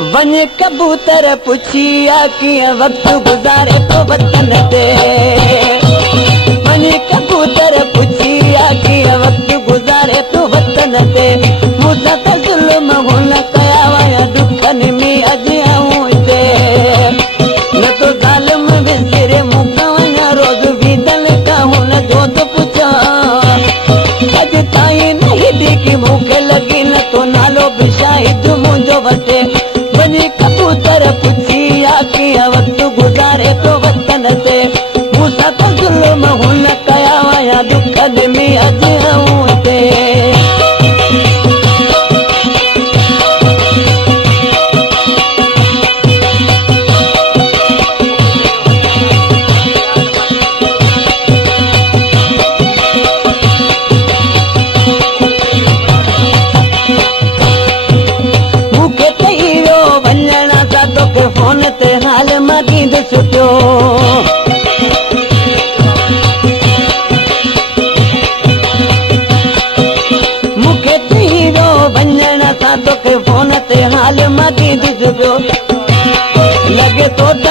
वन कबूतर पुछिया कीअं वक्त गुज़ारे तो वतन ते। वन कबूतर पुछिया कीअं वक्त गुज़ारे तो वतन ते। मूंसां त ज़ुल्म हुन कया हुआ दुखनि में अॼु आऊं हिते। न तो ज़ालिम विसिरे मूंखां वञा रोज़ वीदल खां हुन जो थो पुछां। अॼु ताईं न हेॾी की मूंखे लॻी न तो नालो बि शाहिद मुंहिंजो वठे। कबूतर पुछिया कीअं वक्त गुज़ारे तो वतन ते। मूंसां तो ज़ुल्म हुन कया हुआ दुखनि में अॼु आऊं हिते। फोन ते हाल मदींदुसि पियो। मूंखे थी वियो वञण सां तोखे फोन ते हाल मदींदुसि पियो। लॻे थो त